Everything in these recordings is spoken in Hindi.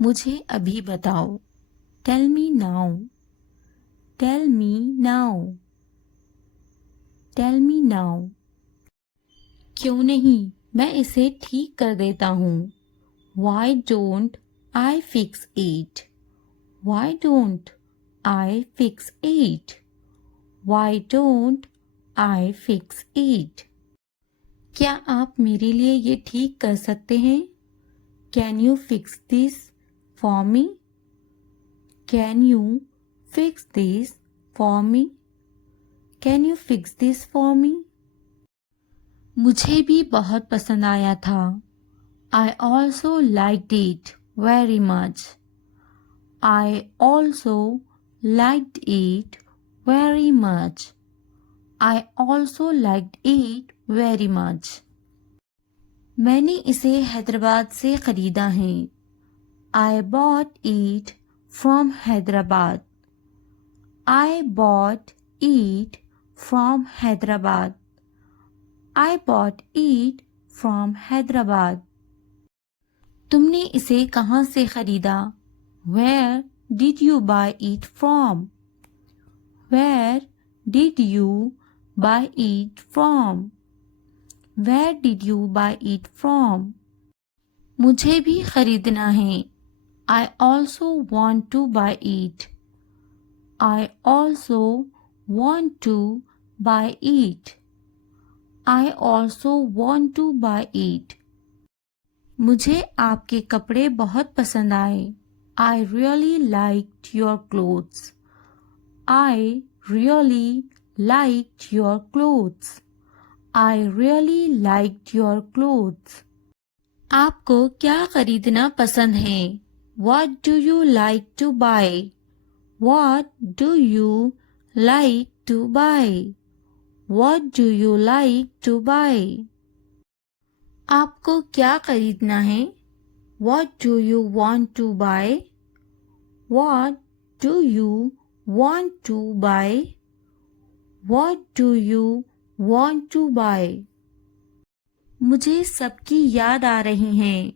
मुझे अभी बताओ। Tell me now. Tell me now. Tell me now. क्यों नहीं, मैं इसे ठीक कर देता हूँ। Why don't I fix it? Why don't I fix it? Why don't I fix it? क्या आप मेरे लिए ये ठीक कर सकते हैं? Can you fix this for me? Can you fix this for me? Can you fix this for me? मुझे भी बहुत पसंद आया था। I also liked it very much. I also liked it very much. I also liked it very much. मैंने इसे हैदराबाद से खरीदा है। I bought it from Hyderabad. I bought it from Hyderabad. I bought it from Hyderabad. तुमने इसे कहाँ से खरीदा? Where did you buy it from? Where did you buy it from? Where did you buy it from? मुझे भी खरीदना है। I also want to buy it. I also want to buy it. I also want to buy it. मुझे आपके कपड़े बहुत पसंद आए। I really liked your clothes. I really liked your clothes. I really liked your clothes. आपको क्या खरीदना पसंद है? What do you like to buy? What do you like to buy? What do you like to buy? आपको क्या खरीदना है? What do you want to buy? What do you want to buy? What do you want to buy? मुझे सबकी याद आ रही है।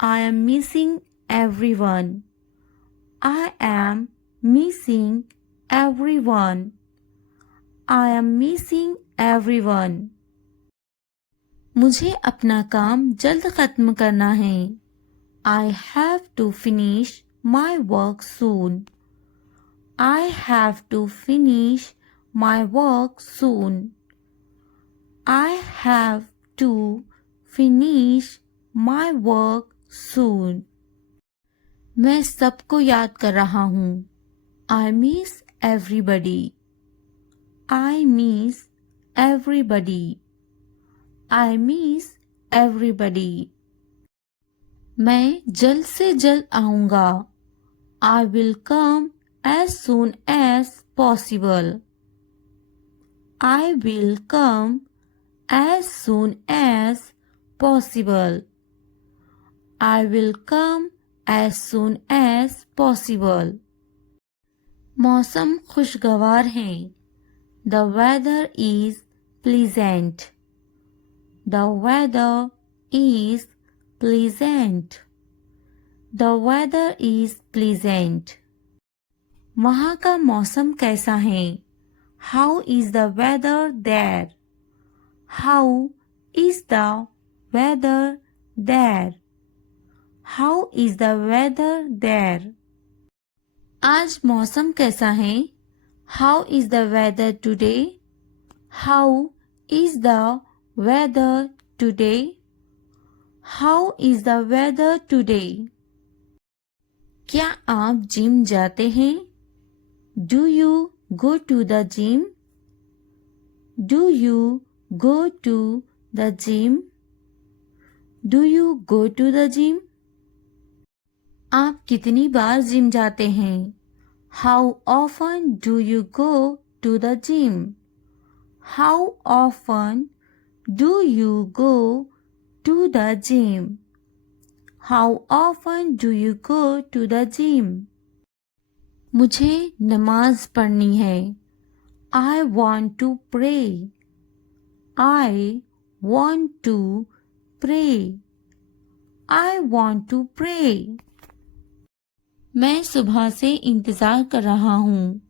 I am missing everyone. I am missing everyone. I am missing everyone. मुझे अपना काम जल्द खत्म करना है। I have to finish my work soon. I have to finish my work soon. I have to finish my work soon. मैं सबको याद कर रहा हूँ। I miss everybody. I miss everybody. I miss everybody. मैं जल्द से जल्द आऊँगा। I will come as soon as possible. I will come as soon as possible. I will come as soon as possible. मौसम खुशगवार है। The weather is pleasant. The weather is pleasant. The weather is pleasant. वहाँ का मौसम कैसा है? How is the weather there? How is the weather there? How is the weather there? आज मौसम कैसा है? How is the weather today? How is the weather today? How is the weather today? क्या आप जिम जाते हैं? Do you go to the gym? Do you go to the gym? Do you go to the gym? आप कितनी बार जिम जाते हैं? How often do you go to the gym? How often do you go to the gym? How often do you go to the gym? मुझे नमाज पढ़नी है। I want to pray. I want to pray. I want to pray. मैं सुबह से इंतज़ार कर रहा हूँ।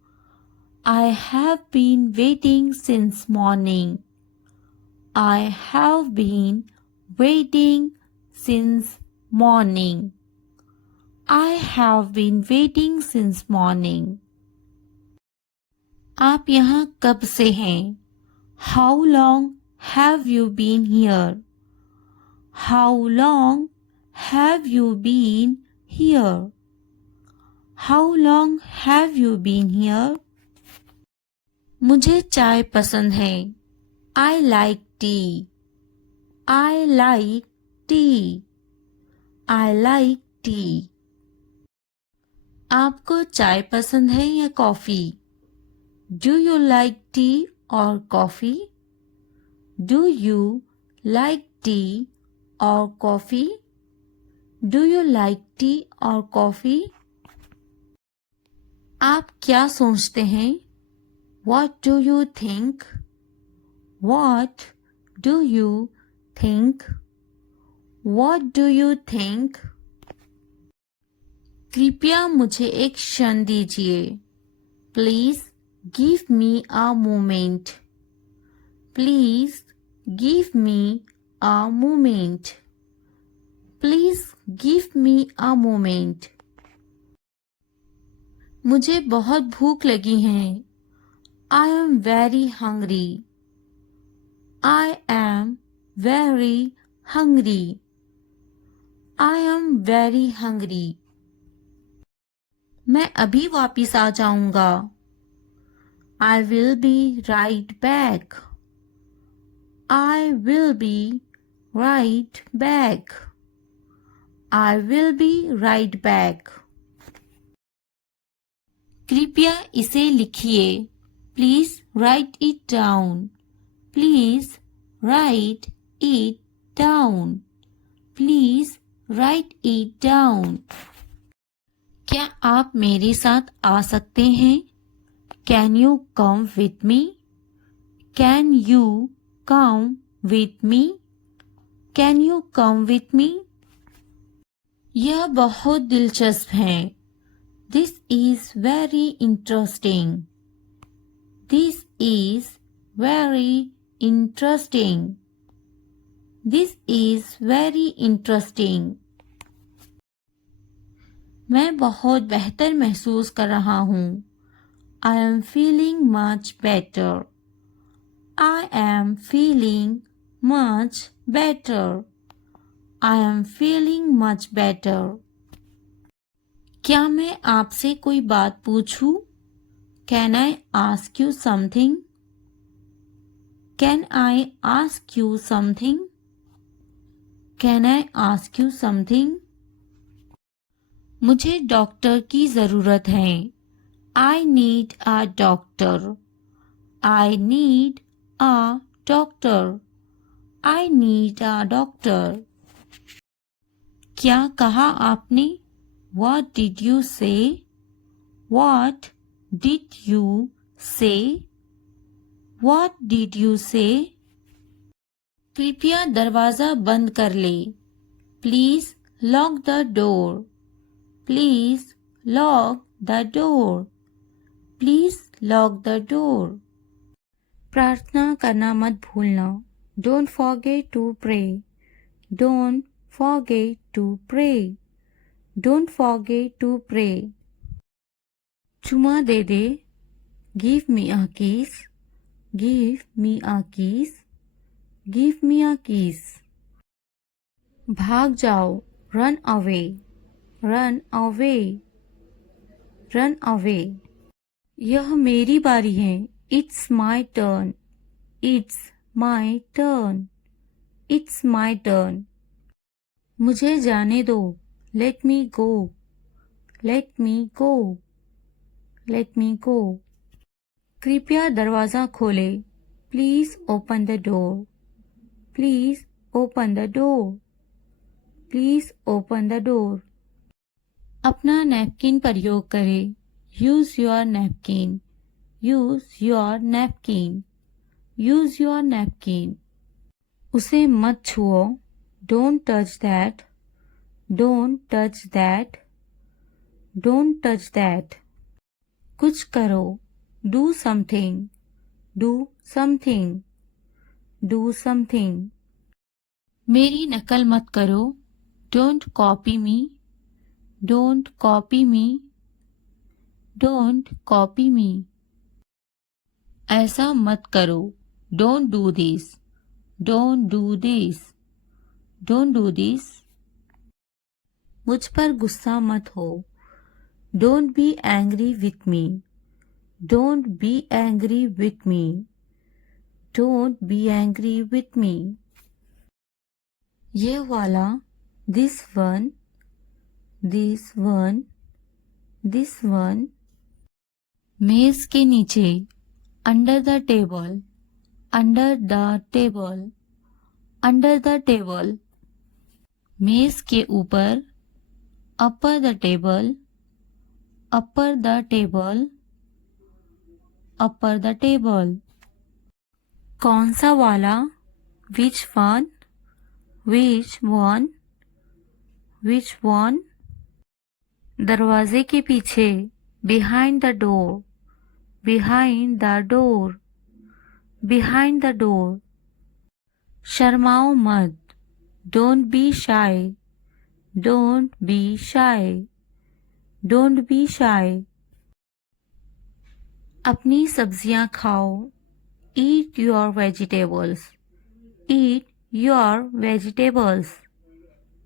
I have been waiting since morning. I have been waiting since morning. I have been waiting since morning. आप यहाँ कब से हैं? How long have you been here? How long have you been here? How long have you been here? मुझे चाय पसंद है. I like tea. I like tea. I like tea. आपको चाय पसंद है या coffee? Do you like tea or coffee? Do you like tea or coffee? Do you like tea or coffee? आप क्या सोचते हैं? What do you think? What do you think? What do you think? कृपया मुझे एक क्षण दीजिए. Please give me a moment. Please give me a moment. Please give me a moment. मुझे बहुत भूख लगी है. I am very hungry. I am very hungry. I am very hungry. मैं अभी वापिस आ जाऊंगा. I will be right back. I will be right back. I will be right back. कृपया इसे लिखिए. Please write it down. Please write it down. Please write it down. क्या आप मेरे साथ आ सकते हैं? Can you come with me? Can you come with me? Can you come with me? यह बहुत दिलचस्प है. This is very interesting. This is very interesting. This is very interesting. मैं बहुत बेहतर महसूस कर रहा हूँ. I am feeling much better. I am feeling much better. I am feeling much better. क्या मैं आपसे कोई बात पूछूं? Can I ask you something? Can I ask you something? Can I ask you something? मुझे डॉक्टर की ज़रूरत है. I need a doctor. I need a doctor. I need a doctor. क्या कहा आपने? What did you say? What did you say? What did you say? कृपया दरवाज़ा बंद कर ले. Please lock the door. Please lock the door. Please lock the door. प्रार्थना करना मत भूलना. Don't forget to pray. Don't forget to pray. Don't forget to pray. चुमा दे दे. Give me a kiss. Give me a kiss. Give me a kiss. भाग जाओ. Run away. Run away. Run away. यह मेरी बारी है. It's my turn. It's my turn. It's my turn. मुझे जाने दो. Let me go. Let me go. Let me go. कृपया दरवाज़ा खोले. Please open the door. Please open the door. Please open the door. अपना नैपकिन प्रयोग करें. Use your napkin. Use your napkin. Use your napkin. उसे मत छुओ. Don't touch that. Don't touch that. Don't touch that. कुछ करो, do something, do something, do something. मेरी नकल मत करो, don't copy me, don't copy me, don't copy me. ऐसा मत करो, don't do this, don't do this, don't do this. मुझ पर गुस्सा मत हो, don't be angry with me, don't be angry with me, don't be angry with me. ये वाला, this one, this one, this one. मेज के नीचे, under the table, under the table, under the table. मेज के ऊपर, upper the table, upper the table, upper the table. कौन सा वाला, which one, which one, which one. दरवाजे के पीछे, behind the door, behind the door, behind the door. शर्माओ मत, don't be shy, don't be shy, don't be shy. अपनी सब्जियां खाओ, eat your vegetables, eat your vegetables,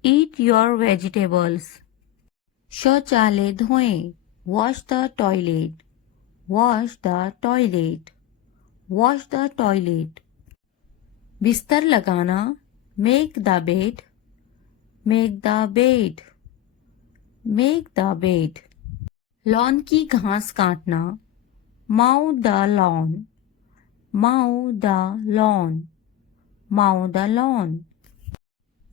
eat your vegetables. शौचालय धोएं, wash the toilet, wash the toilet, wash the toilet. बिस्तर लगाना, make the bed, make the bed, make the bed. Lawn की घास काटना, mow the lawn, mow the lawn, mow the lawn.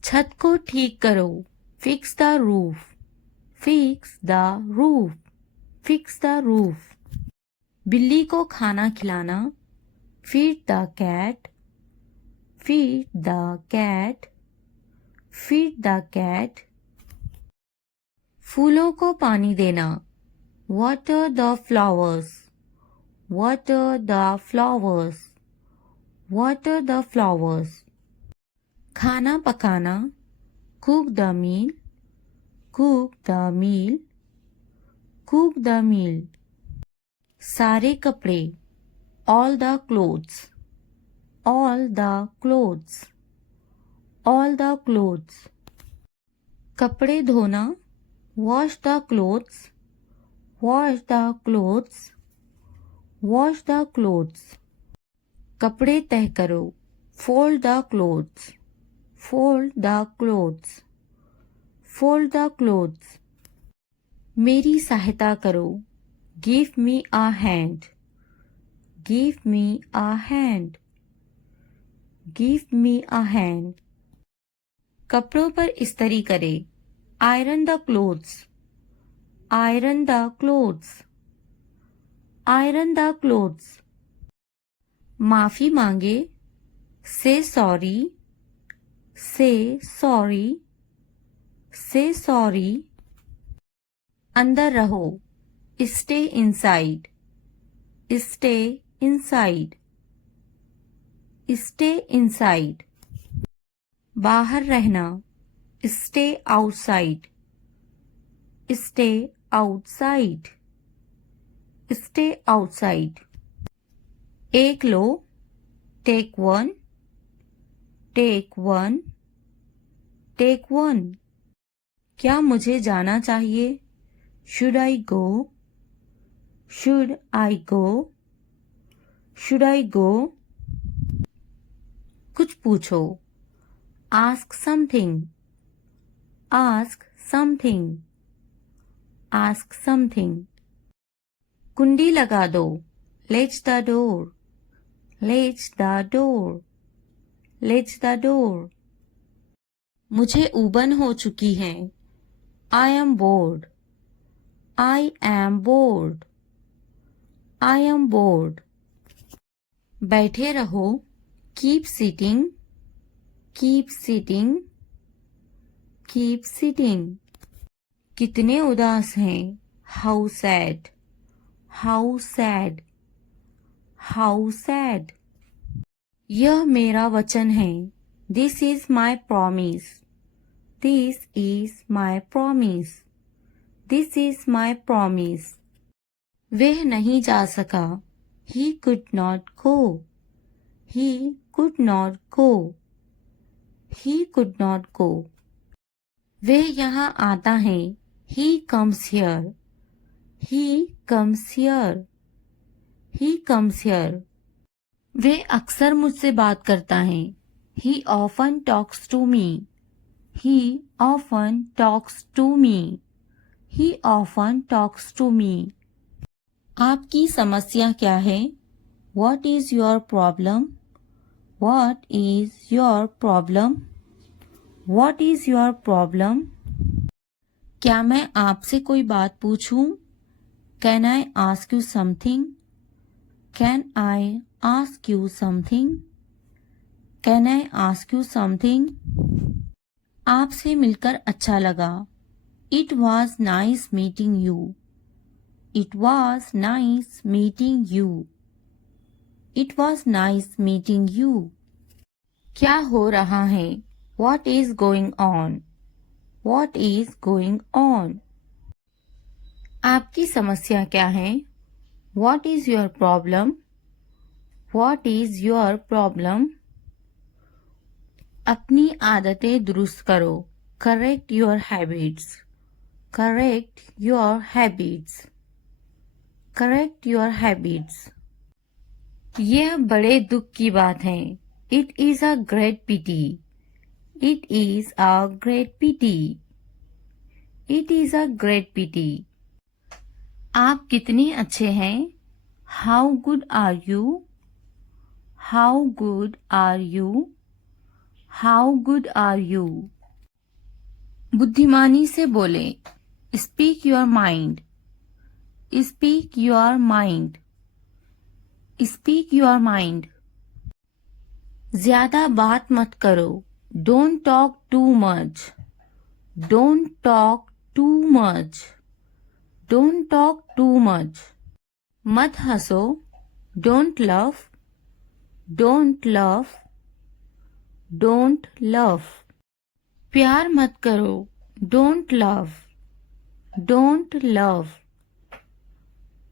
छत को ठीक करो, fix the roof, fix the roof, fix the roof. बिल्ली को खाना खिलाना, feed the cat, feed the cat, feed the cat. फूलों को पानी देना, water the flowers, water the flowers, water the flowers. खाना पकाना, cook the meal, cook the meal, cook the meal. सारे कपड़े, all the clothes, all the clothes, all the clothes। कपड़े धोना, wash the clothes, wash the clothes, wash the clothes। कपड़े तह करो, fold the clothes, fold the clothes, fold the clothes। मेरी सहायता करो, give me a hand, give me a hand, give me a hand। कपड़ों पर इस्त्री करे, iron the clothes, iron the clothes, iron the clothes। माफी मांगे, say sorry, say sorry, say sorry। अंदर रहो, stay inside, stay inside, stay inside। बाहर रहना, stay outside, stay outside, stay outside। एक लो, take one, take one, take one। क्या मुझे जाना चाहिए, should I go, should I go, should I go। कुछ पूछो, ask something, ask something, ask something। कुंडी लगा दो, latch the door, latch the door, latch the door। मुझे ऊबन हो चुकी है, I am bored, I am bored, I am bored। बैठे रहो, keep sitting, keep sitting, keep sitting। कितने उदास हैं. How sad. How sad. How sad. यह मेरा वचन है. This is my promise. This is my promise. This is my promise. वह नहीं जा सका. He could not go. He could not go. He could not go. वह यहाँ आता है. He comes here. He comes here. He comes here. वह अक्सर मुझसे बात करता है. He often talks to me. He often talks to me. He often talks to me. आपकी समस्या क्या है? What is your problem? What is your problem? What is your problem? क्या मैं आपसे कोई बात पूछूं? Can I ask you something? Can I ask you something? Can I ask you something? आपसे मिलकर अच्छा लगा. It was nice meeting you. It was nice meeting you. It was nice meeting you. क्या हो रहा है? What is going on? What is going on? आपकी समस्या क्या है? What is your problem? What is your problem? अपनी आदतें दुरुस्त करो. Correct your habits. Correct your habits. Correct your habits. यह बड़े दुख की बात है. It is a great pity. It is a great pity. It is a great pity. आप कितने अच्छे हैं? How good are you? How good are you? How good are you? बुद्धिमानी से बोले. Speak your mind. Speak your mind. Speak your mind. ज्यादा बात मत करो. Don't talk too much. Don't talk too much. Don't talk too much. मत हंसो. Don't laugh. Don't laugh. Don't laugh. प्यार मत करो. Don't love. Don't love.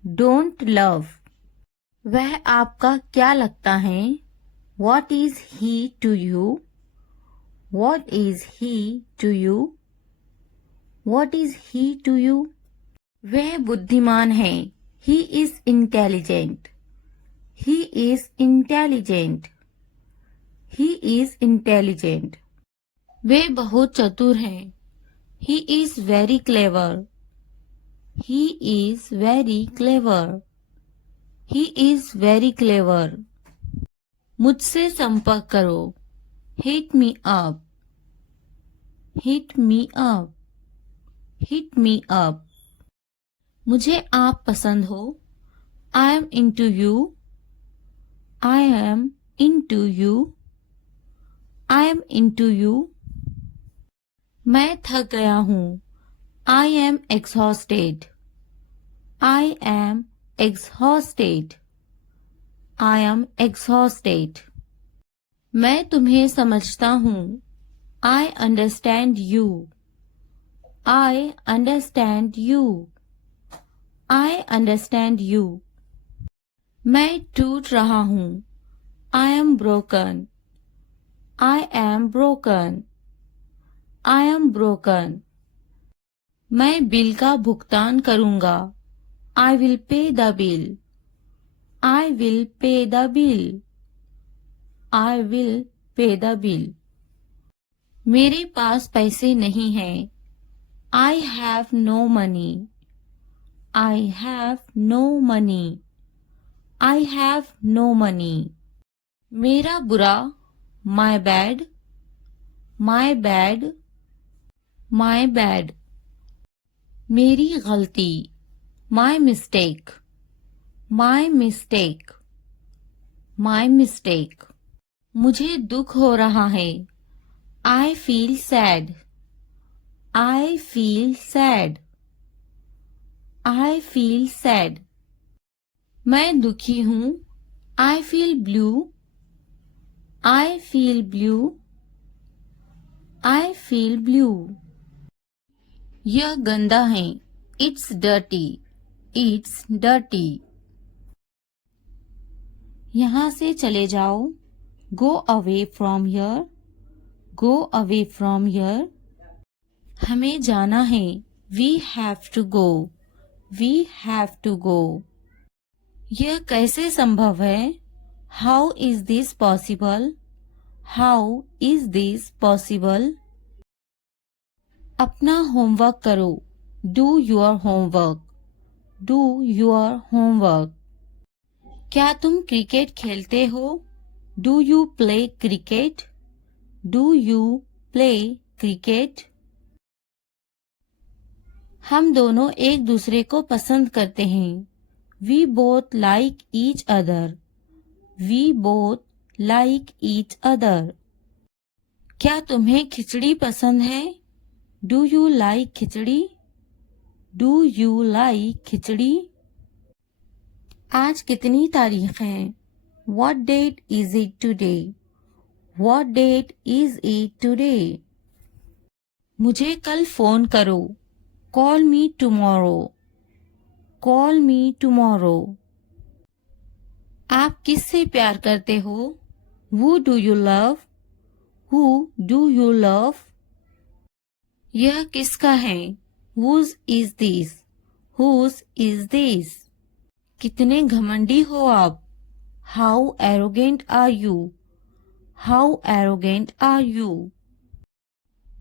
Don't love. वह आपका क्या लगता है? What is he to you? What is he to you? What is he to you? वह बुद्धिमान है. He is intelligent. He is intelligent. He is intelligent. वे बहुत चतुर हैं. He is very clever. He is very clever. He is very clever. मुझसे संपर्क करो. Hit me up. Hit me up. Hit me up. मुझे आप पसंद हो. I am into you. I am into you. I am into you. मैं थक गया हूँ. I am exhausted. I am exhausted. I am exhausted. मैं तुम्हें समझता हूँ. I understand you. I understand you. I understand you. मैं टूट रहा हूँ. I am broken. I am broken. I am broken. मैं बिल का भुगतान करूँगा. I will pay the bill. I will pay the bill. I will pay the bill. मेरे पास पैसे नहीं हैं. I have no money. I have no money. I have no money. मेरा बुरा. My bad. My bad. My bad. मेरी गलती. My mistake. My mistake. My mistake. मुझे दुख हो रहा है. I feel sad. I feel sad. I feel sad. मैं दुखी हूँ. I feel blue. I feel blue. I feel blue. यह गंदा है. It's dirty. It's dirty. यहाँ से चले जाओ. Go away from here. Go away from here. हमें जाना है. We have to go. We have to go. यह कैसे संभव है? How is this possible? How is this possible? अपना होमवर्क करो. Do your homework. Do your homework. क्या तुम क्रिकेट खेलते हो? Do you play cricket? Do you play cricket? हम दोनों एक दूसरे को पसंद करते हैं. We both like each other. We both like each other. क्या तुम्हें खिचड़ी पसंद है? Do you like khichdi? Do you like खिचड़ी? आज कितनी तारीख है? What date is it today? What date is it today? मुझे कल फोन करो. Call me tomorrow. Call me tomorrow. आप किससे प्यार करते हो? Who do you love? Who do you love? यह किसका है? Whose is this? Whose is this? कितने घमंडी हो आप? How arrogant are you? How arrogant are you?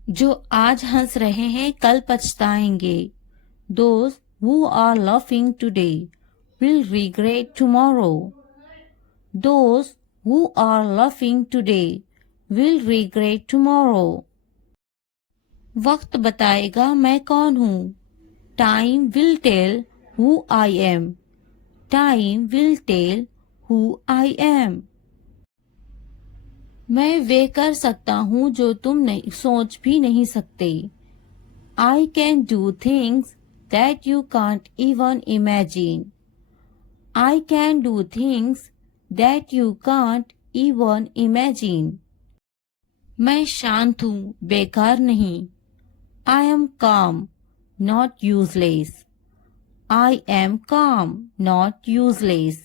जो आज हंस रहे हैं कल पछताएंगे. Those who are laughing today will regret tomorrow. Those who are laughing today will regret tomorrow. वक्त बताएगा मैं कौन हूँ. Time will tell who I am. Time will tell who I am. मैं वे कर सकता हूँ जो तुम नहीं सोच भी नहीं सकते. I can do things that you can't even imagine. I can do things that you can't even imagine. मैं शांत हूँ, बेकार नहीं. I am calm, not useless. I am calm, not useless.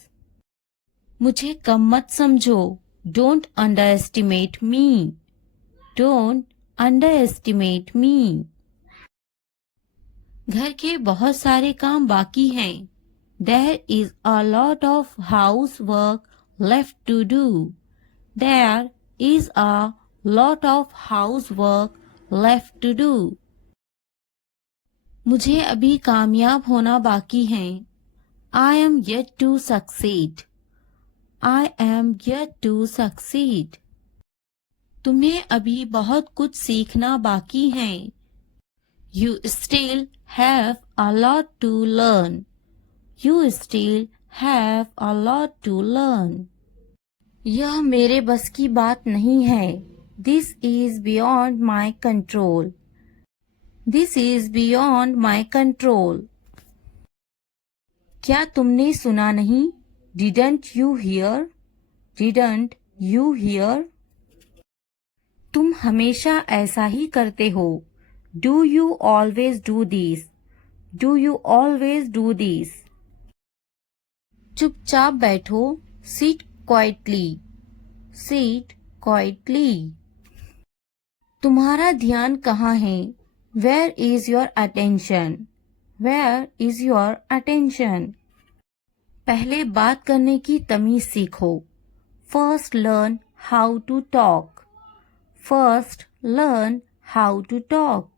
मुझे कम मत समझो. Don't underestimate me. Don't underestimate me. घर के बहुत सारे काम बाकी हैं. There is a lot of housework left to do. There is a lot of housework left to do. मुझे अभी कामयाब होना बाकी है. I am yet to succeed. I am yet to succeed. तुम्हें अभी बहुत कुछ सीखना बाकी है. You still have a lot to learn. You still have a lot to learn. यह मेरे बस की बात नहीं है. This is beyond my control. This is beyond my control. क्या तुमने सुना नहीं? Didn't you hear? Didn't you hear? तुम हमेशा ऐसा ही करते हो. Do you always do this? Do you always do this? चुपचाप बैठो. Sit quietly. Sit quietly. तुम्हारा ध्यान कहाँ है? Where is your attention? Where is your attention? पहले बात करने की तमीज सीखो. First learn how to talk. First learn how to talk.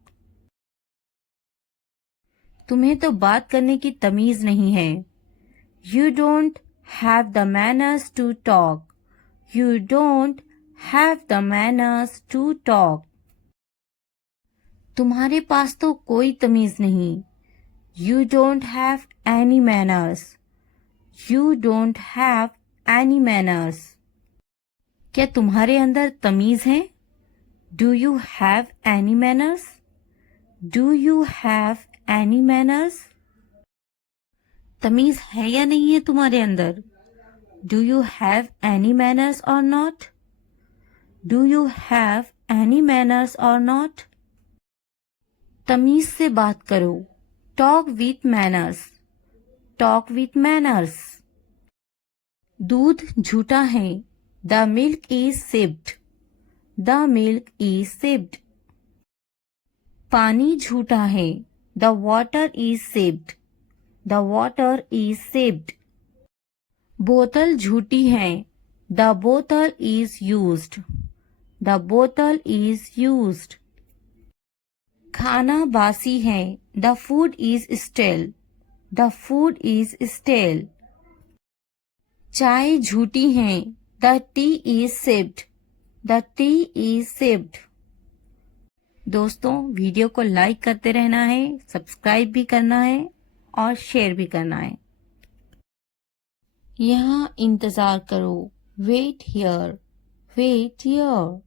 तुम्हें तो बात करने की तमीज नहीं है. You don't have the manners to talk. You don't have the manners to talk. तुम्हारे पास तो कोई तमीज नहीं. You don't have any manners. You don't have any manners. क्या तुम्हारे अंदर तमीज है? Do you have any manners? Do you have any manners? तमीज है या नहीं है तुम्हारे अंदर? Do you have any manners or not? Do you have any manners or not? तमीज से बात करो। Talk with manners. Talk with manners. दूध झूठा है। The milk is sipped. The milk is sipped. पानी झूठा है। The water is sipped. The water is sipped. बोतल झूठी है। द बोतल इज यूज्ड। द बोतल इज यूज्ड। खाना बासी है। The food is stale. The food is stale. चाय झूठी है। The tea is sipped. The tea is sipped. दोस्तों, वीडियो को लाइक करते रहना है, सब्सक्राइब भी करना है और शेयर भी करना है। यहाँ इंतजार करो। Wait here. Wait here.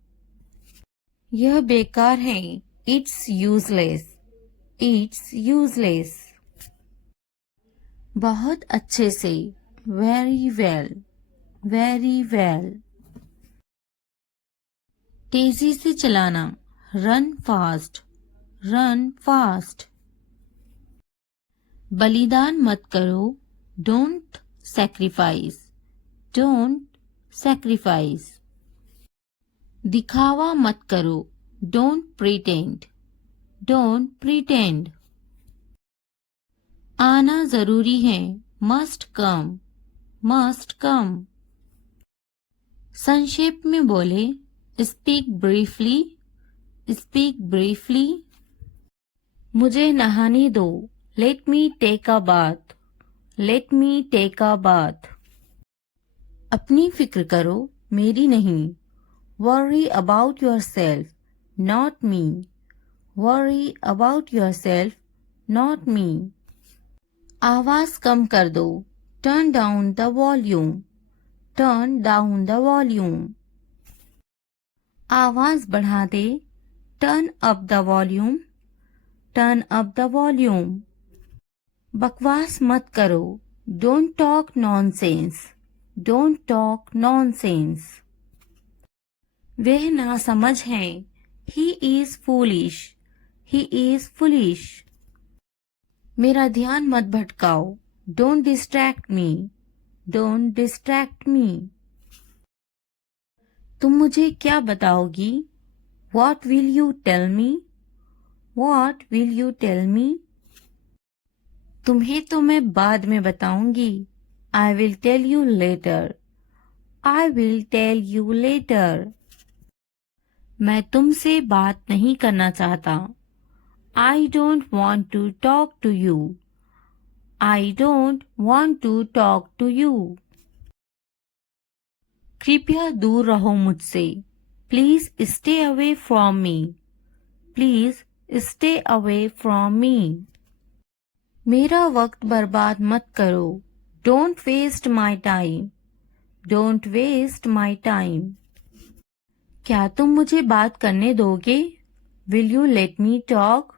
यह बेकार है। It's useless. It's useless. बहुत अच्छे से। Very well. Very well. तेजी से चलाना। Run fast. Run fast. बलिदान मत करो। Don't sacrifice. Don't sacrifice. दिखावा मत करो। Don't pretend. Don't pretend. आना जरूरी है। Must come. Must come. संक्षेप में बोले। Speak briefly. Speak briefly. मुझे नहाने दो। Let me take a bath. Let me take a bath. अपनी फिक्र करो, मेरी नहीं। Worry about yourself, not me. Worry about yourself, not me. आवाज कम कर दो। Turn down the volume. Turn down the volume. आवाज बढ़ा दे। Turn up the volume. Turn up the volume. बकवास मत करो। Don't talk nonsense. Don't talk nonsense. वह नासमझ है। He is foolish. He is foolish. मेरा ध्यान मत भटकाओ। Don't distract me. Don't distract me. तुम मुझे क्या बताओगी? What will you tell me? What will you tell me? तुम्हें तो मैं बाद में बताऊंगी। I will tell you later. I will tell you later. मैं तुमसे बात नहीं करना चाहता। I don't want to talk to you. I don't want to talk to you. कृपया दूर रहो मुझसे। Please stay away from me. Please stay away from me. मेरा वक्त बर्बाद मत करो। Don't waste my time. Don't waste my time. क्या तुम मुझे बात करने दोगे? Will you let me talk?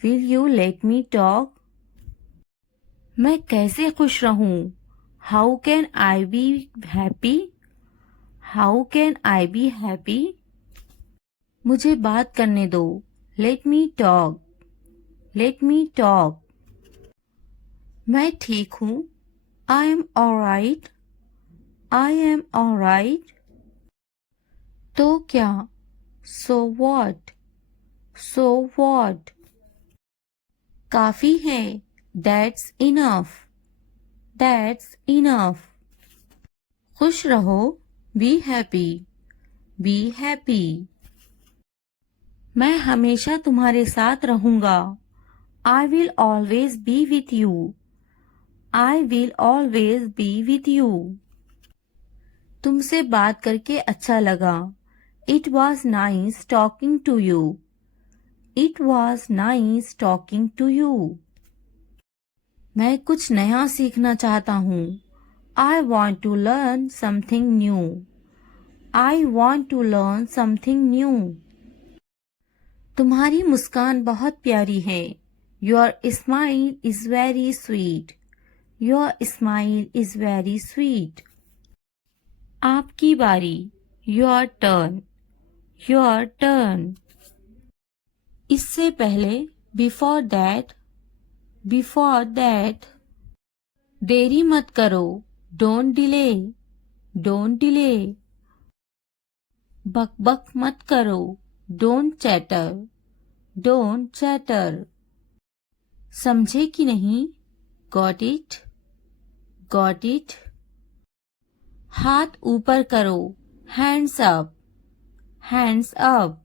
Will you let me talk? मैं कैसे खुश रहूं? How can I be happy? How can I be happy? मुझे बात करने दो। Let me talk. Let me talk. मैं ठीक हूँ। I am alright. I am alright. तो क्या? So what? So what? काफी है। That's enough. That's enough. खुश रहो। Be happy. Be happy. मैं हमेशा तुम्हारे साथ रहूंगा। I will always be with you. I will always be with you. तुमसे बात करके अच्छा लगा। It was nice talking to you. It was nice talking to you. मैं कुछ नया सीखना चाहता हूँ। I want to learn something new. I want to learn something new. तुम्हारी मुस्कान बहुत प्यारी है। Your smile is very sweet. Your smile is very sweet. आपकी बारी. Your turn. Your turn. इससे पहले. Before that. Before that. देरी मत करो. Don't delay. Don't delay. बक बक मत करो. Don't chatter. Don't chatter. समझे कि नहीं? Got it? Got it? हाथ ऊपर करो. Hands up. Hands up.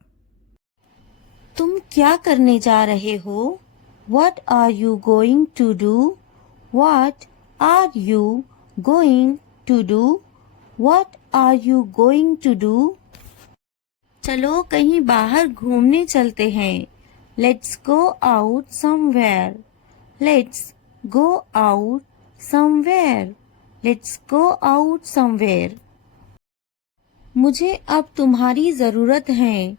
तुम क्या करने जा रहे हो? What are you going to do? What are you going to do? What are you going to do? चलो कहीं बाहर घूमने चलते हैं. Let's go out somewhere. Let's go out somewhere. Let's go out somewhere. मुझे अब तुम्हारी ज़रूरत है.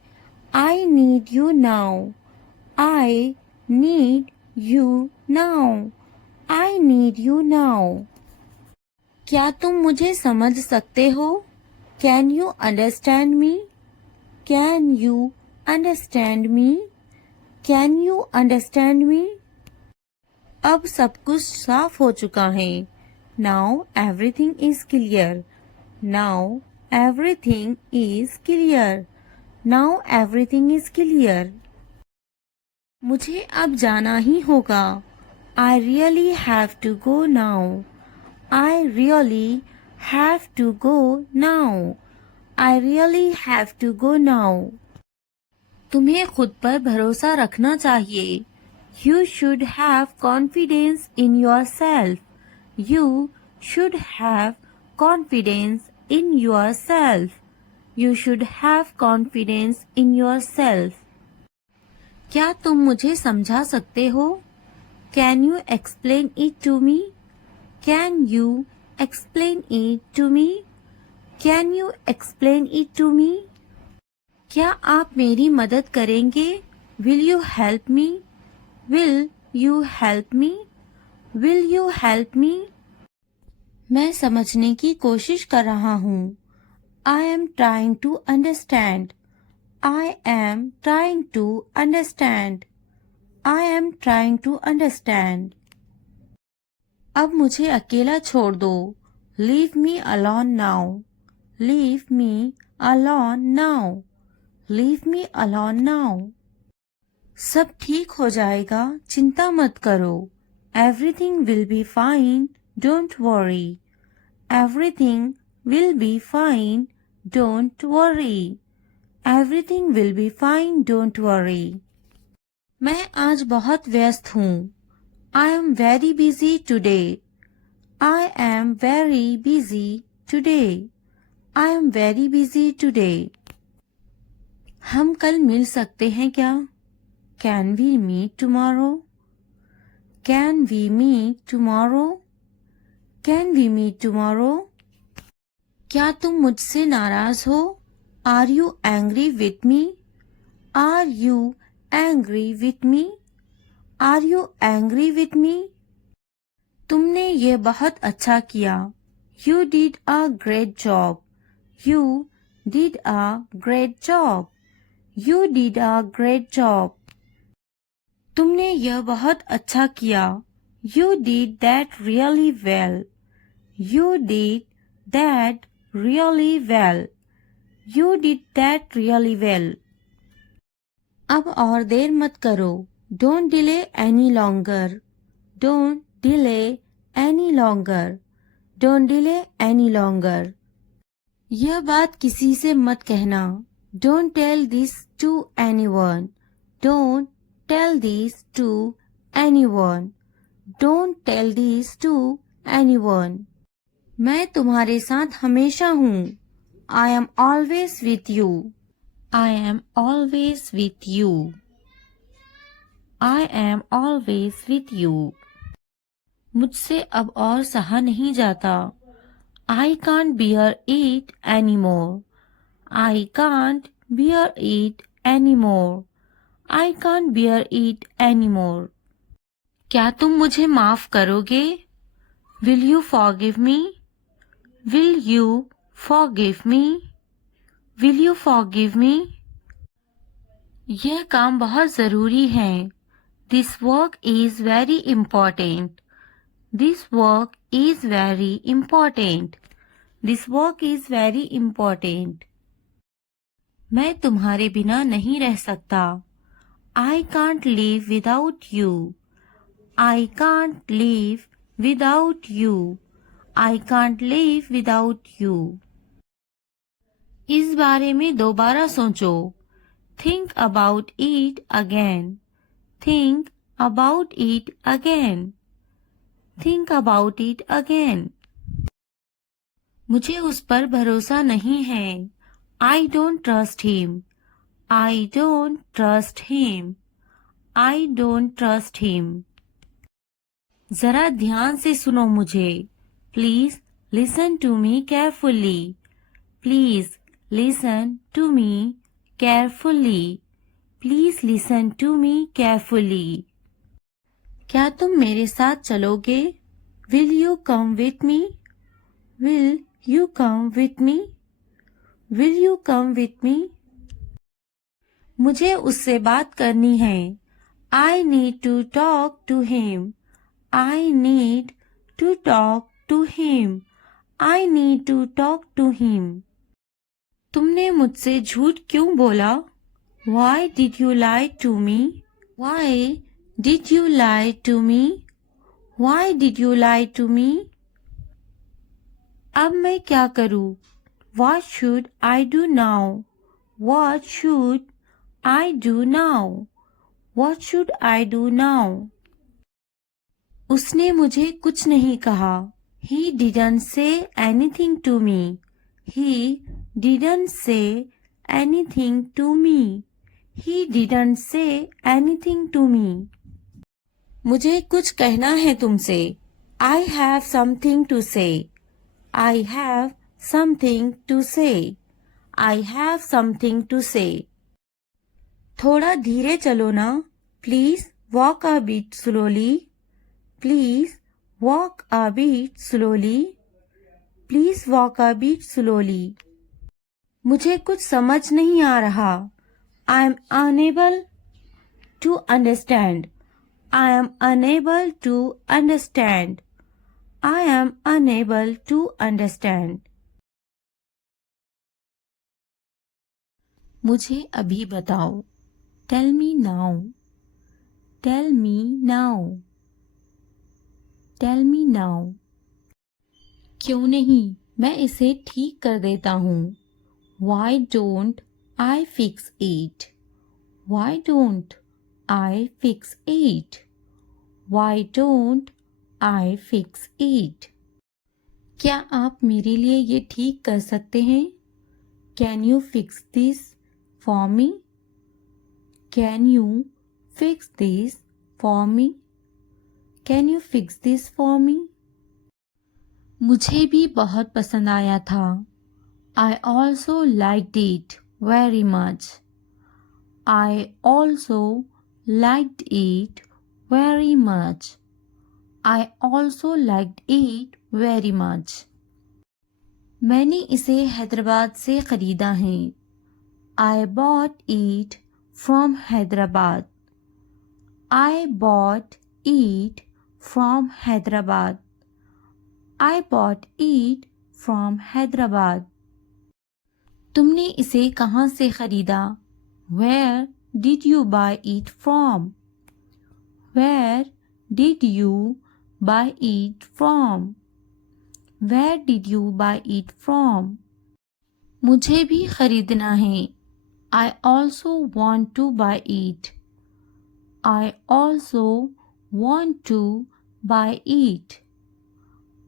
I need you now. I need you now. I need you now. क्या तुम मुझे समझ सकते हो? Can you understand me? Can you understand me? Can you understand me? अब सब कुछ साफ हो चुका है. Now everything is clear. Now everything is clear. Now everything is clear. मुझे अब जाना ही होगा. I really have to go now. I really have to go now. I really have to go now. तुम्हें खुद पर भरोसा रखना चाहिए. You should have confidence in yourself. You should have confidence in yourself. You should have confidence in yourself. क्या तुम मुझे समझा सकते हो? Can you explain it to me? Can you explain it to me? Can you explain it to me? क्या आप मेरी मदद करेंगे? Will you help me? Will you help me? Will you help me? मैं समझने की कोशिश कर रहा हूँ. I am trying to understand. I am trying to understand. I am trying to understand. अब मुझे अकेला छोड़ दो. Leave me alone now. Leave me alone now. Leave me alone now. सब ठीक हो जाएगा. चिंता मत करो. Everything will be fine. Don't worry. Everything will be fine. Don't worry. Everything will be fine. Don't worry. मैं आज बहुत व्यस्त हूँ. I am very busy today. I am very busy today. I am very busy today. हम कल मिल सकते हैं क्या? Can we meet tomorrow? Can we meet tomorrow? Can we meet tomorrow? क्या तुम मुझसे नाराज हो? Are you angry with me? Are you angry with me? Are you angry with me? तुमने ये बहुत अच्छा किया. You did a great job. You did a great job. You did a great job. तुमने यह बहुत अच्छा किया. You did that really well. You did that really well. You did that really well. अब और देर मत करो. Don't delay any longer. Don't delay any longer. Don't delay any longer. यह बात किसी से मत कहना. Don't tell this to anyone. Don't tell this to anyone. Don't tell this to anyone. मैं तुम्हारे साथ हमेशा हूँ. I am always with you. I am always with you. I am always with you. मुझसे अब और सहा नहीं जाता. I can't bear it anymore. I can't bear it anymore. I can't bear it anymore. क्या तुम मुझे माफ करोगे? Will you forgive me? Will you forgive me? Will you forgive me? यह काम बहुत ज़रूरी है. This work is very important. This work is very important. This work is very important. मैं तुम्हारे बिना नहीं रह सकता. I can't live without you. I can't live without you. I can't live without you. इस बारे में दोबारा सोचो. Think about it again. Think about it again. Think about it again. मुझे उस पर भरोसा नहीं है. I don't trust him. I don't trust him. I don't trust him. जरा ध्यान से सुनो मुझे. Please listen to me carefully. Please listen to me carefully. Please listen to me carefully. क्या तुम मेरे साथ चलोगे? Will you come with me? Will you come with me? Will you come with me? मुझे उससे बात करनी है. I need to talk to him. I need to talk to him. I need to talk to him. तुमने मुझसे झूठ क्यों बोला? Why did you lie to me? Why did you lie to me? Why did you lie to me? अब मैं क्या करूं? What should I do now? What should I do now? What should I do now? उसने मुझे कुछ नहीं कहा. He didn't say anything to me. He didn't say anything to me. He didn't say anything to me. मुझे कुछ कहना है तुमसे. I have something to say. I have something to say. I have something to say. थोड़ा धीरे चलो ना. Please walk a bit slowly. Please walk a bit slowly. Please walk a bit slowly. मुझे कुछ समझ नहीं आ रहा. I am unable to understand. I am unable to understand. I am unable to understand. मुझे अभी बताओ. Tell me now. Tell me now. Tell me now. क्यों नहीं, मैं इसे ठीक कर देता हूँ. Why don't I fix it? Why don't I fix it? Why don't I fix it? क्या आप मेरे लिए ये ठीक कर सकते हैं? Can you fix this for me? Can you fix this for me? Can you fix this for me? मुझे भी बहुत पसंद आया था. I also liked it very much. I also liked it very much. I also liked it very much. मैंने इसे हैदराबाद से ख़रीदा है. I bought it from Hyderabad. I bought it from Hyderabad. I bought it from Hyderabad. तुमने इसे कहाँ से ख़रीदा? Where did you buy it from? Where did you buy it from? Where did you buy it from? मुझे भी ख़रीदना है. I also want to buy it. I also want to buy it.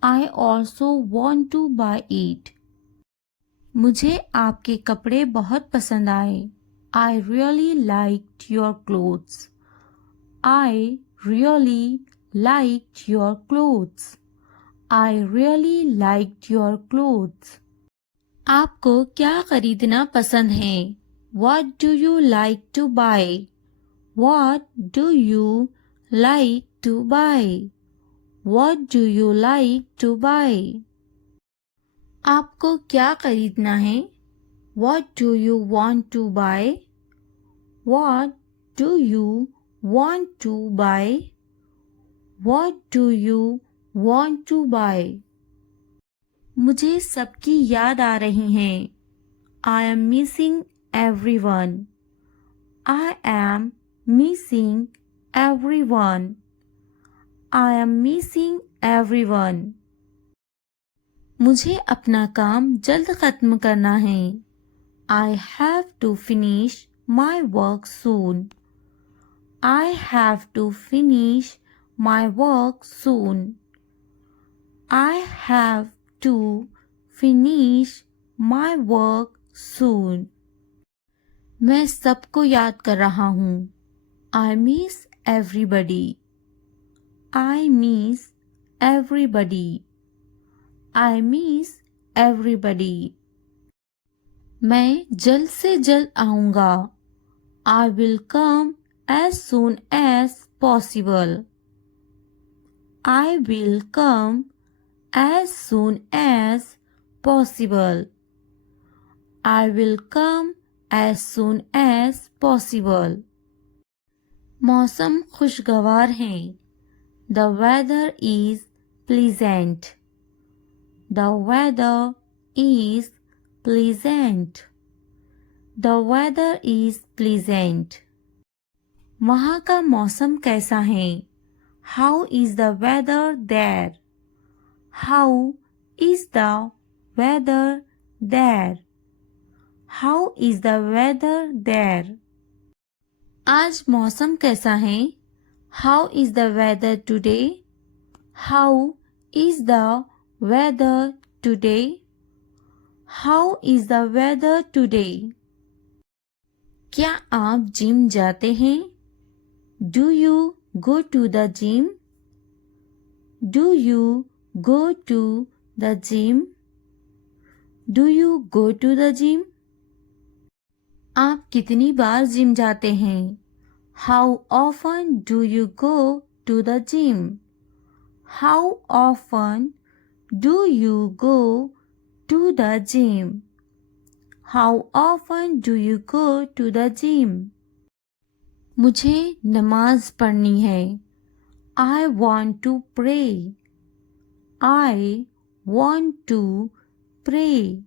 I also want to buy it. मुझे आपके कपड़े बहुत पसंद आए. I really liked your clothes. I really liked your clothes. I really liked your clothes. आपको क्या खरीदना पसंद है? What do you like to buy? What do you like to buy? What do you like to buy? आपको क्या खरीदना है? What do you want to buy? What do you want to buy? What do you want to buy? मुझे सबकी याद आ रही है. I am missing everyone. I am missing everyone. I am missing everyone. मुझे अपना काम जल्द खत्म करना है. I have to finish my work soon. I have to finish my work soon. I have to finish my work soon. मैं सबको याद कर रहा हूँ. I miss everybody. I miss everybody. I miss everybody. मैं जल्द से जल्द आऊँगा. I will come as soon as possible. I will come as soon as possible. I will come as soon as possible. मौसम खुशगवार है. The weather is pleasant. The weather is pleasant. The weather is pleasant. वहाँ का मौसम कैसा है? How is the weather there? How is the weather there? How is the weather there? आज मौसम कैसा है? How is the weather today? How is the weather today? How is the weather today? क्या आप जिम जाते हैं? Do you go to the gym? Do you go to the gym? Do you go to the gym? आप कितनी बार जिम जाते हैं? How often do you go to the gym? How often do you go to the gym? How often do you go to the gym? मुझे नमाज पढ़नी है. I want to pray. I want to pray.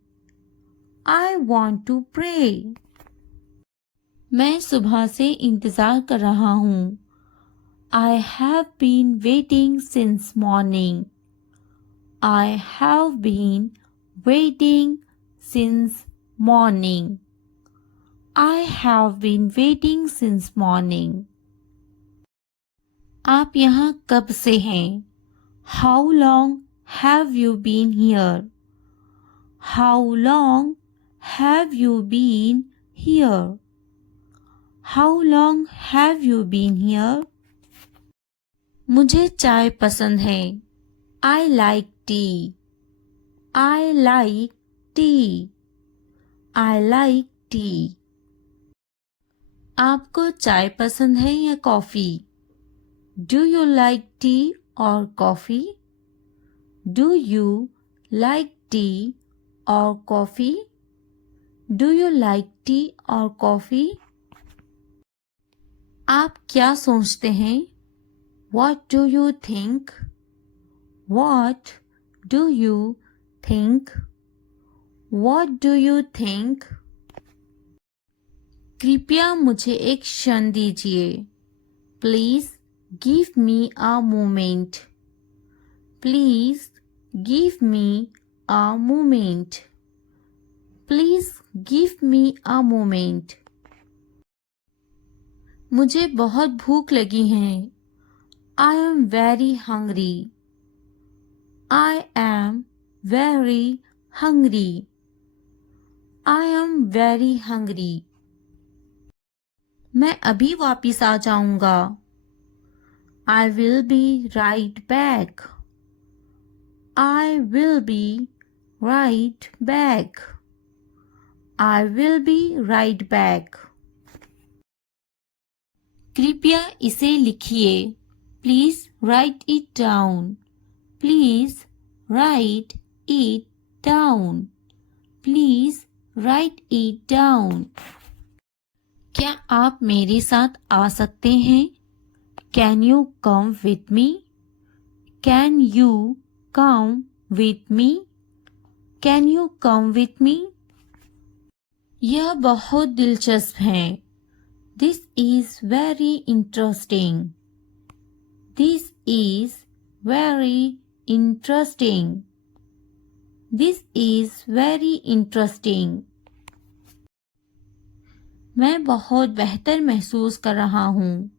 I want to pray. मैं सुबह से इंतज़ार कर रहा हूँ. I have been waiting since morning. I have been waiting since morning. I have been waiting since morning. आप यहाँ कब से हैं? How long have you been here? How long have you been here? How long have you been here? मुझे चाय पसंद है. I like tea. I like tea. I like tea. आपको चाय पसंद है या coffee? Do you like tea or coffee? Do you like tea or coffee? Do you like tea or coffee? आप क्या सोचते हैं? What do you think? What do you think? What do you think? कृपया मुझे एक क्षण दीजिए. Please give me a moment. Please give me a moment. Please give me a moment. मुझे बहुत भूख लगी है. I am very hungry. I am very hungry. I am very hungry. मैं अभी वापिस आ जाऊंगा. I will be right back. I will be right back. I will be right back. कृपया इसे लिखिए. Please write it down. Please right it down. Please right it down. क्या आप मेरे साथ आ सकते हैं? Can you come with me? Can you come with me? Can you come with me? यह बहुत दिलचस्प है। This is very interesting. This is very interesting. This is very interesting. मैं बहुत बेहतर महसूस कर रहा हूँ।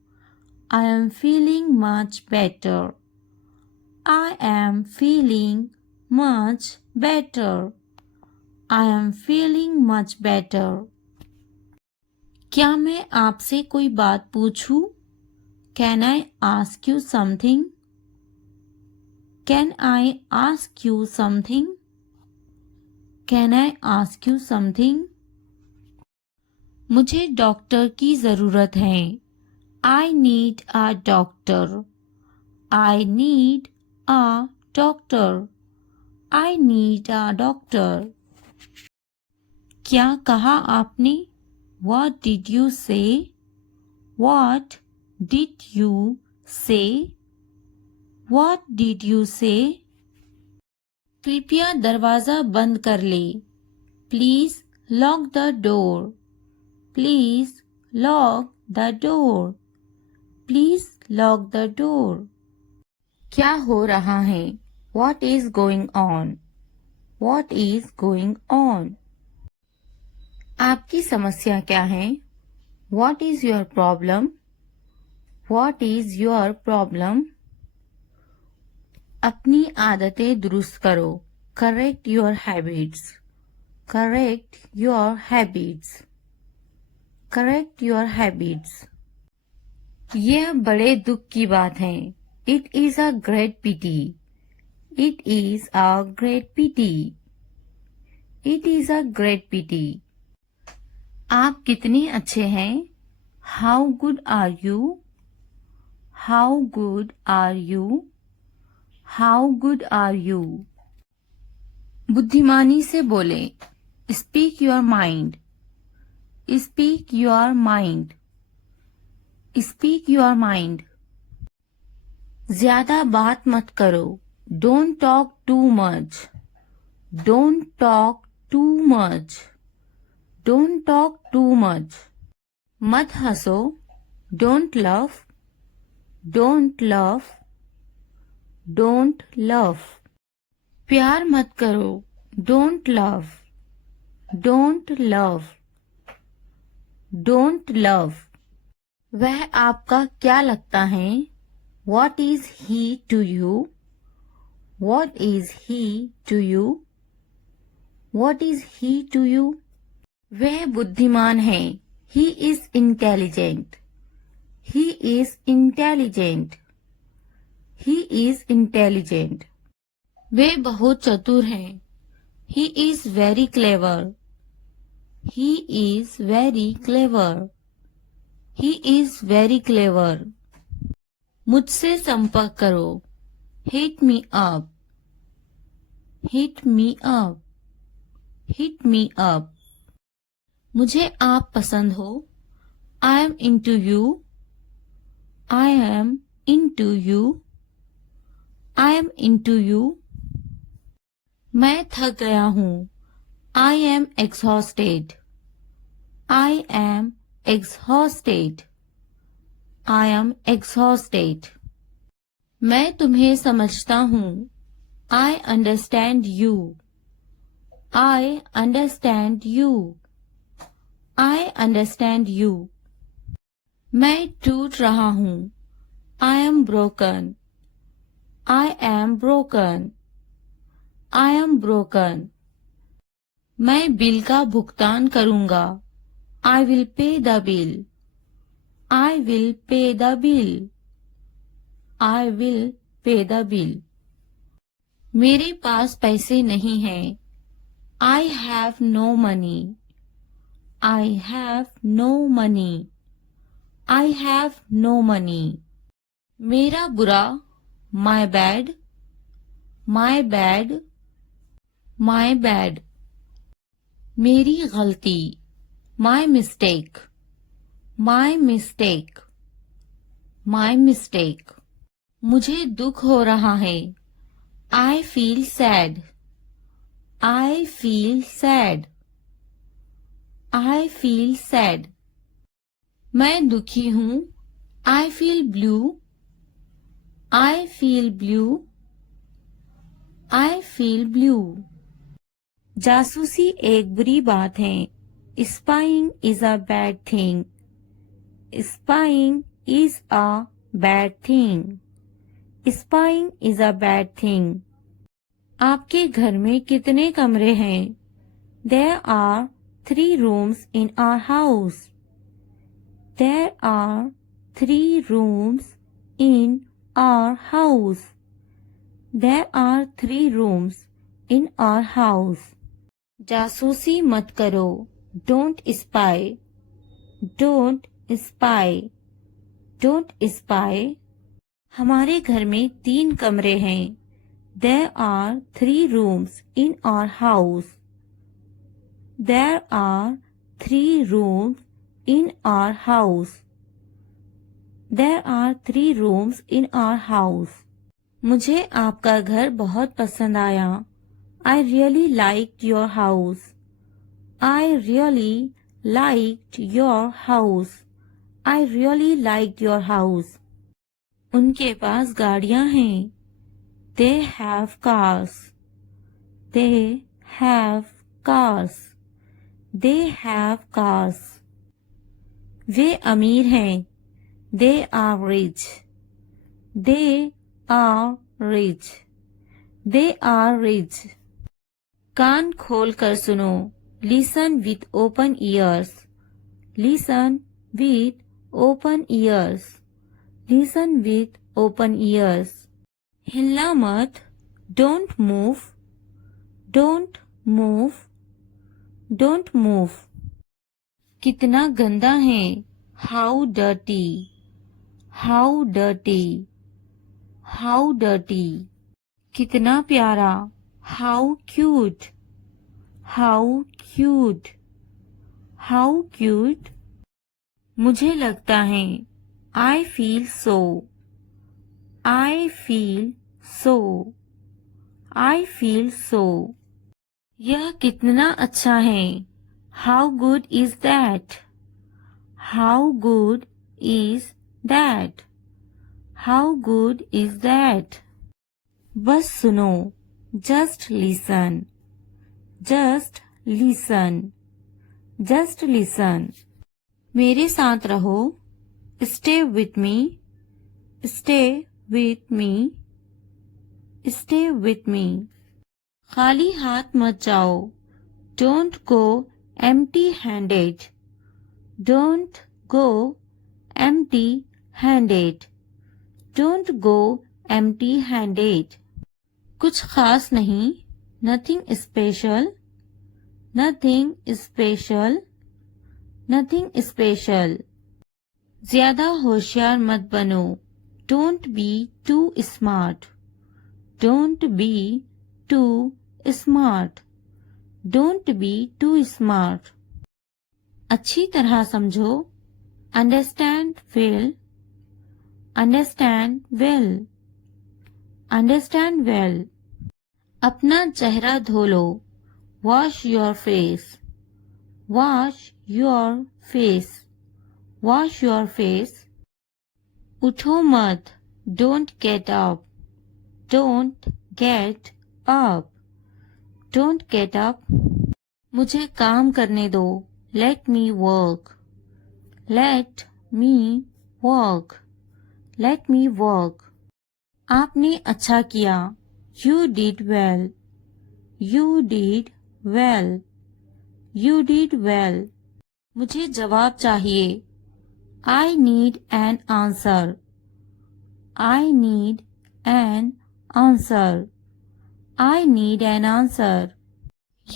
I am feeling much better. I am feeling much better. I am feeling much better. क्या मैं आपसे कोई बात पूछूं? Can I ask you something? Can I ask you something? Can I ask you something? मुझे डॉक्टर की ज़रूरत है। I need a doctor. I need a doctor. I need a doctor. क्या कहा आपने? What did you say? What did you say? What did you say? कृपया दरवाज़ा बंद कर ले। Please lock the door. Please lock the door. Please lock the door. क्या हो रहा है? What is going on? What is going on? आपकी समस्या क्या है? What is your problem? What is your problem? अपनी आदतें दुरुस्त करो। Correct your habits. Correct your habits. Correct your habits. यह बड़े दुख की बात है। It is a great pity. It is a great pity. It is a great pity. आप कितने अच्छे हैं? How good are you? How good are you? How good are you? बुद्धिमानी से बोले। Speak your mind. Speak your mind. Speak your mind. ज्यादा बात मत करो। Don't talk too much. Don't talk too much. Don't talk too much. मत हंसो। Don't laugh. Don't laugh. Don't laugh. प्यार मत करो। Don't love. Don't love. Don't love. वह आपका क्या लगता है? What is he to you? What is he to you? What is he to you? वह बुद्धिमान है। He is intelligent. He is intelligent. He is intelligent. वे बहुत चतुर हैं। He is very clever. He is very clever. He is very clever. मुझसे संपर्क करो। Hit me up. Hit me up. Hit me up. मुझे आप पसंद हो। I am into you. I am into you. I am into you. मैं थक गया हूँ। I am exhausted. I am exhausted. I am exhausted. मैं तुम्हें समझता हूँ। I understand you. I understand you. I understand you. मैं टूट रहा हूँ। I am broken. I am broken. I am broken. मैं बिल का भुगतान करूँगा। I will pay the bill. I will pay the bill. I will pay the bill. मेरे पास पैसे नहीं हैं। I have no money. I have no money. I have no money. मेरा बुरा, my bad. My bad, my bad. मेरी गलती, my mistake, my mistake, my mistake. मुझे दुख हो रहा है, I feel sad, I feel sad, I feel sad. मैं दुखी हूँ, I feel blue, I feel blue, I feel blue. जासूसी एक बुरी बात है, spying is a bad thing, spying is a bad thing, spying is a bad thing. आपके घर में कितने कमरे हैं? There are 3 rooms in our house. There are 3 rooms in our house. There are 3 rooms in our house. जासूसी मत करो, Don't spy. Don't spy. Don't spy. हमारे घर में 3 कमरे हैं. There are 3 rooms in our house. There are 3 rooms in our house. There are 3 rooms in our house. मुझे आपका घर बहुत पसंद आया. I really liked your house. I really liked your house. I really liked your house. उनके पास गाड़ियां हैं. They have cars. They have cars. They have cars. वे अमीर हैं. They are rich. They are rich. They are rich. कान खोल कर सुनो. Listen with open ears. Listen with open ears. Listen with open ears. हिलना मत. Don't move. Don't move. Don't move. कितना गंदा है. How dirty. How dirty. How dirty. कितना प्यारा. How cute. How cute. How cute. मुझे लगता है. I feel so. I feel so. I feel so. यह कितना अच्छा है. How good is that? How good is that? How good is that? बस सुनो. Just listen. Just listen. Just listen. मेरे साथ रहो. Stay with me. Stay with me. Stay with me. खाली हाथ मत जाओ. Don't go empty-handed. Don't go empty-handed. Don't go empty-handed. कुछ खास नहीं. Nothing special. Nothing special. Nothing special. ज्यादा होशियार मत बनो. Don't be too smart. Don't be too smart. Don't be too smart. अच्छी तरह समझो. Understand well. Understand well. Understand well. अपना चेहरा धो लो. Wash your face. Wash your face. Wash your face. उठो मत. Don't get up. Don't get up. Don't get up. मुझे काम करने दो. Let me work. Let me work. Let me work. आपने अच्छा किया. You did well. You did well. You did well. मुझे जवाब चाहिए. I need an answer. I need an answer. I need an answer.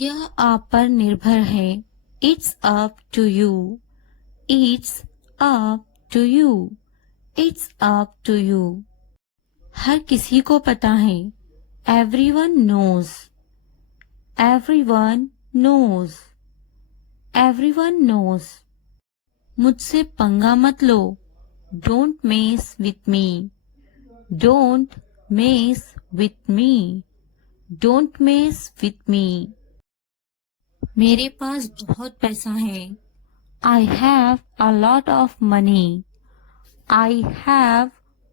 यह आप पर निर्भर है. It's up to you. It's up to you. It's up to you. हर किसी को पता है. Everyone knows. Everyone knows. Everyone knows. मुझसे पंगा मत लो. Don't mess with me. Don't mess with me. Don't mess with me. मेरे पास बहुत पैसा है. I have a lot of money. I have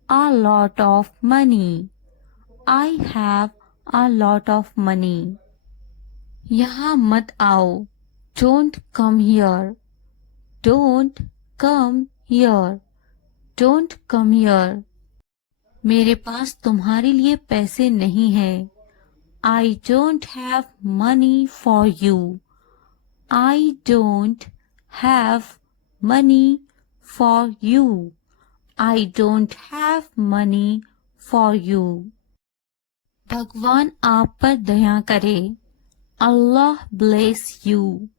a lot of money. I have a lot of money. यहाँ मत आओ. Don't come here. Don't come here. Don't come here. मेरे पास तुम्हारे लिए पैसे नहीं हैं. I don't have money for you. I don't have money for you. I don't have money for you. भगवान आप पर दया करे. Allah bless you.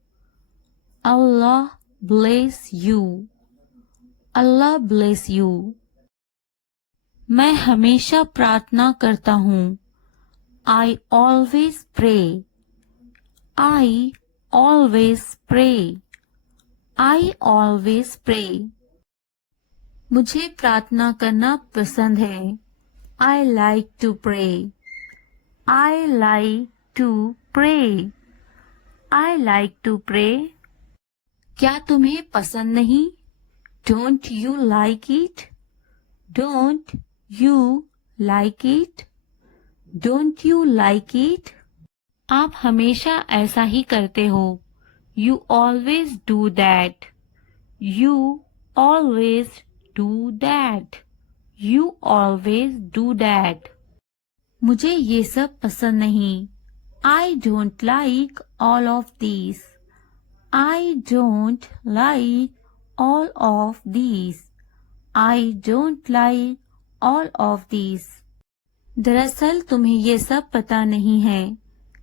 Allah bless you. Allah bless you. मैं हमेशा प्रार्थना करता हूँ. I always pray. I always pray. I always pray. मुझे प्रार्थना करना पसंद है. I like to pray. I like to pray. I like to pray. क्या तुम्हें पसंद नहीं? Don't you like it? Don't you like it? Don't you like it? आप हमेशा ऐसा ही करते हो. You always do that. You always do that. You always do that. मुझे ये सब पसंद नहीं. I don't like all of these. I don't like all of these. I don't like all of these. दरअसल तुम्हें ये सब पता नहीं है.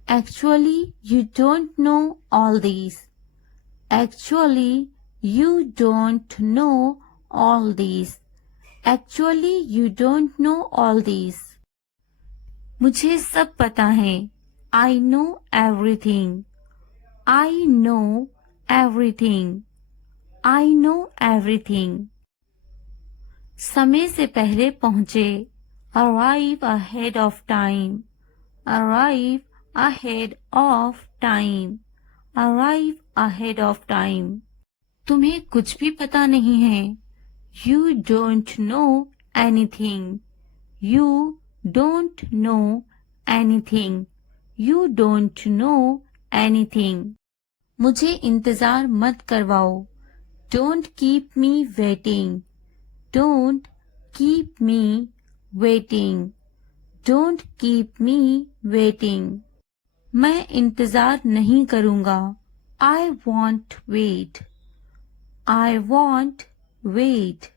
Actually, you don't know all these. Actually, you don't know all these. Actually, you don't know all these. मुझे सब पता है. I know everything. I know everything. I know everything. समय से पहले पहुंचे. Arrive ahead of time. Arrive ahead of time. Arrive ahead of time. तुम्हें कुछ भी पता नहीं है. You don't know anything. You don't know anything. You don't know anything. मुझे इंतजार मत करवाओ. Don't keep me waiting. Don't keep me waiting. Don't keep me waiting. मैं इंतजार नहीं करूँगा. I won't wait. I won't wait.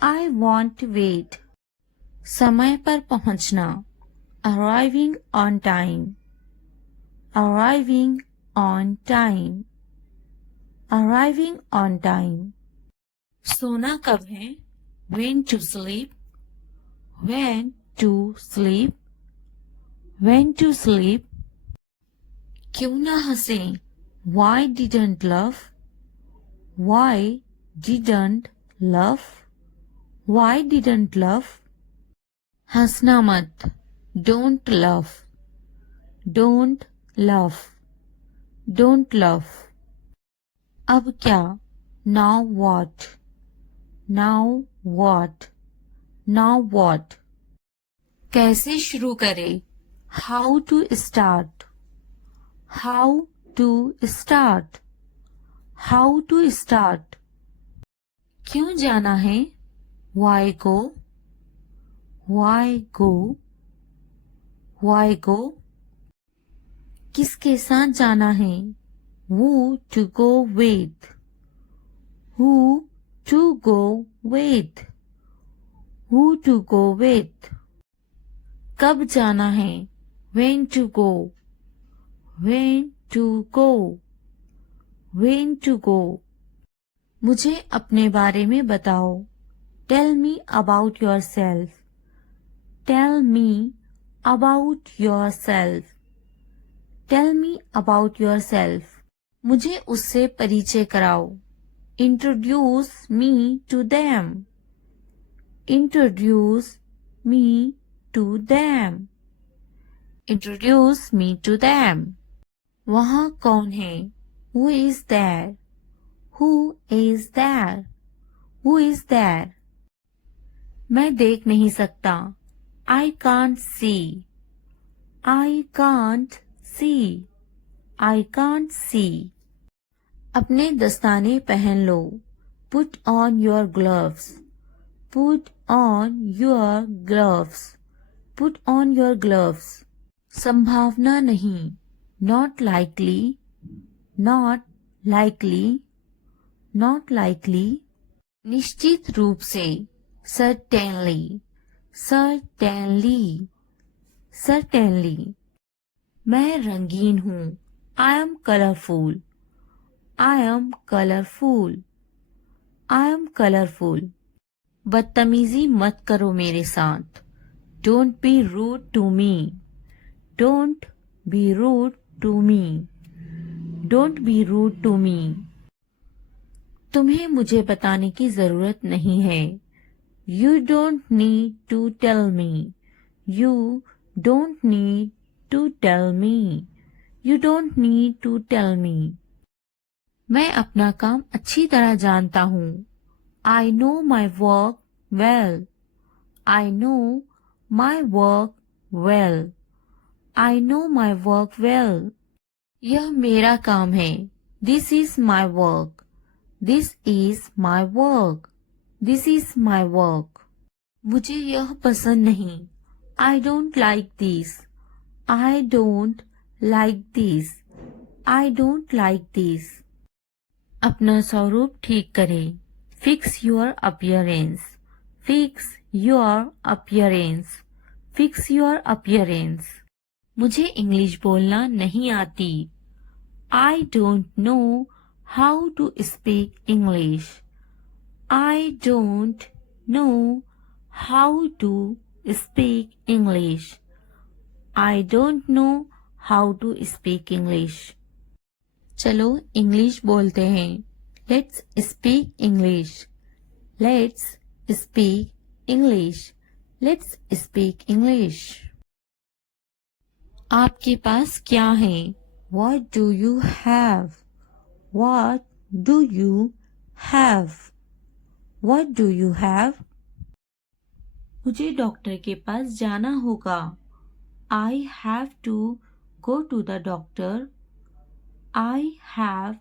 I won't wait. समय पर पहुँचना. Arriving on time. Arriving on time. Arriving on time. सोना कब है? When to sleep. When to sleep. When to sleep. क्यों ना हंसें? Why didn't laugh? Why didn't laugh? Why didn't laugh? हंसना मत. Don't laugh. Don't laugh. Don't laugh. अब क्या? Now what? Now what? Now what? कैसे शुरू करें? How to start? How to start? How to start? क्यों जाना है? Why go? Why go? Why go? किसके साथ जाना है? Who to go with? Who to go with? Who to go with? कब जाना है? When to go? When to go? When to go? मुझे अपने बारे में बताओ. Tell me about yourself. Tell me about yourself. Tell me about yourself. मुझे उससे परिचय कराओ. Introduce me to them. Introduce me to them. Introduce me to them. वहाँ कौन है? Who is there? Who is there? Who is there? मैं देख नहीं सकता. I can't see. I can't see. I can't see. अपने दस्ताने पहन लो. Put on your gloves. Put on your gloves. Put on your gloves. संभावना नहीं. Not likely. Not likely. Not likely. निश्चित रूप से. Certainly. Certainly. Certainly. मैं रंगीन हूँ. I am colorful. I am colorful. I am colorful. बदतमीजी मत करो मेरे साथ. Don't be rude to me. Don't be rude to me. Don't be rude to me. तुम्हें मुझे बताने की जरूरत नहीं है. You don't need to tell me. You don't need to tell me. You don't need to tell me. मैं अपना काम अच्छी तरह जानता हूँ. I know my work well. I know my work well. I know my work well. यह मेरा काम है. This is my work. This is my work. This is my work. मुझे यह पसंद नहीं. I don't like this. I don't like this. I don't like this. अपना स्वरूप ठीक करें. Fix your appearance. Fix your appearance. Fix your appearance. मुझे इंग्लिश बोलना नहीं आती. I don't know how to speak English. I don't know how to speak English. I don't know how to speak English. चलो इंग्लिश बोलते हैं. Let's speak English. Let's speak English. Let's speak English. आपके पास क्या है? What do you have? What do you have? What do you have? मुझे डॉक्टर के पास जाना होगा. I have to go to the doctor. I have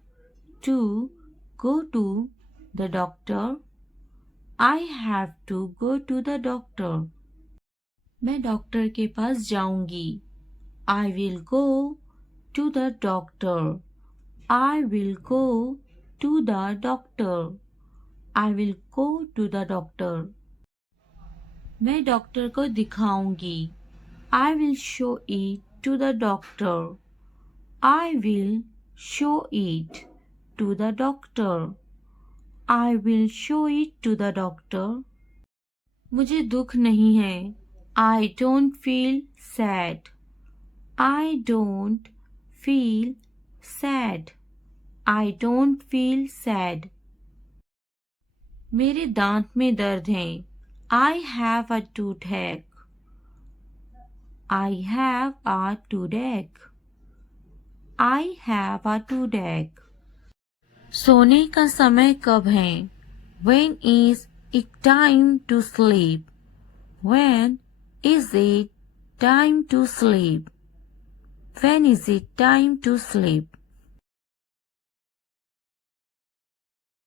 to go to the doctor. I have to go to the doctor. मैं डॉक्टर के पास जाऊंगी. I will go to the doctor. I will go to the doctor. I will go to the doctor. मैं डॉक्टर को दिखाऊंगी. I will show it to the doctor. I will show it to the doctor. I will show it to the doctor. मुझे दुख नहीं है. I don't feel sad. I don't feel sad. I don't feel sad. मेरे दांत में दर्द है. I have a toothache. I have a toothache. I have a toothache. सोने का समय कब है? When is it time to sleep? When is it time to sleep? When is it time to sleep?